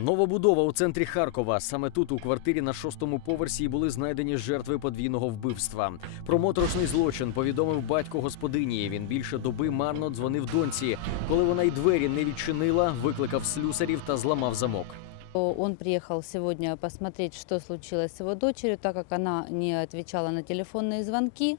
Новобудова у центрі Харкова. Саме тут, у квартирі на шостому поверсі, були знайдені жертви подвійного вбивства. Про моторошний злочин повідомив батько господині. Він більше доби марно дзвонив доньці. Коли вона й двері не відчинила, викликав слюсарів та зламав замок. Он приехал сегодня посмотреть, что случилось с его дочерью, так как она не отвечала на телефонные звонки,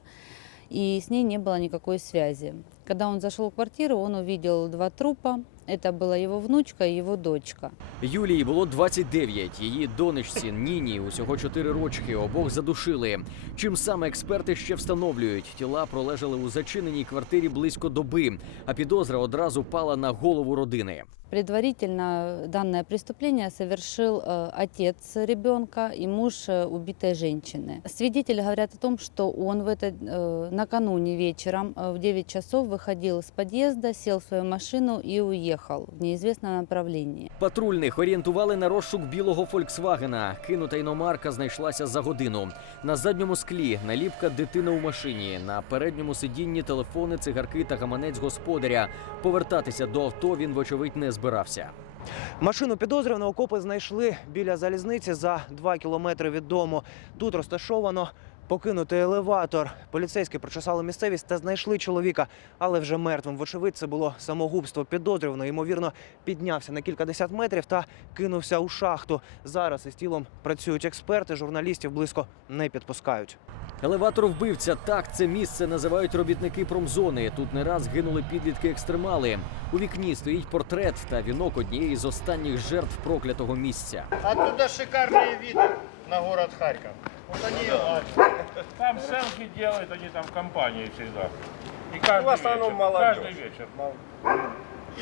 и с ней не было никакой связи. Когда он зашел в квартиру, он увидел два трупа. Это была его внучка и его дочка. Юлії було 29, її донечці Ніні усього 4 рочки. Обох задушили. Чим саме експерти ще встановлюють, тіла пролежали у зачиненій квартирі близько доби, а підозра одразу пала на голову родини. Предварительно данное преступление совершил э, отец ребенка и муж э, убитой женщины. Свидетели говорят о том, что он в это, э, накануне вечером э, в 9 часов выходил с подъезда, сел в свою машину и уехал в неизвестном направлении. Патрульних орієнтували на розшук білого Фольксвагена. Кинута іномарка знайшлася за годину. На задньому склі наліпка дитина у машині. На передньому сидінні телефони, цигарки та гаманець господаря. Повертатися до авто він, вочевидь, не збирався. Машину підозрюваного копи знайшли біля залізниці за 2 кілометри від дому. Тут розташовано покинутий елеватор. Поліцейські прочесали місцевість та знайшли чоловіка, але вже мертвим. Вочевидь, це було самогубство. Підозрювано, ймовірно, піднявся на кількадесят метрів та кинувся у шахту. Зараз із тілом працюють експерти, журналістів близько не підпускають. Елеватор вбивця. Так це місце називають робітники промзони. Тут не раз гинули підлітки екстремали. У вікні стоїть портрет та вінок однієї з останніх жертв проклятого місця. Оттуда шикарные виды на город Харьков. Вот они Там селфи делают, они там в компании всегда. И каждый В основном вечер, молодежь. Каждый вечер.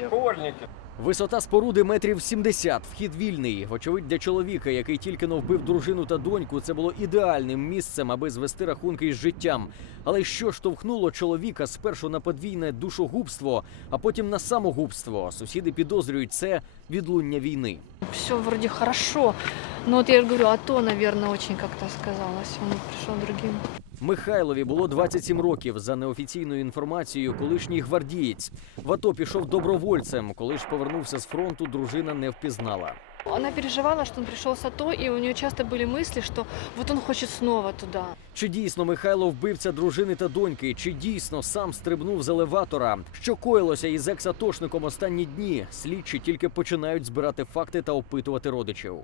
школьники. Висота споруди метрів 70, вхід вільний. Вочевидь, для чоловіка, який тільки но вбив дружину та доньку, це було ідеальним місцем, аби звести рахунки із життям. Але що штовхнуло чоловіка спершу на подвійне душогубство, а потім на самогубство? Сусіди підозрюють це відлуння війни. Все вроде хорошо, но вот я говорю, а то, наверное, очень как-то сказалось. Он пришел другим. Михайлові було 27 років. За неофіційною інформацією, колишній гвардієць в АТО пішов добровольцем. Коли ж повернувся з фронту, дружина не впізнала. Она переживала, что он пришел с АТО, и у нее часто были мысли, что вот он хочет снова туда. Чи дійсно Михайло вбивця дружини та доньки? Чи дійсно сам стрибнув з елеватора? Що коїлося із екс-атошником останні дні? Слідчі тільки починають збирати факти та опитувати родичів.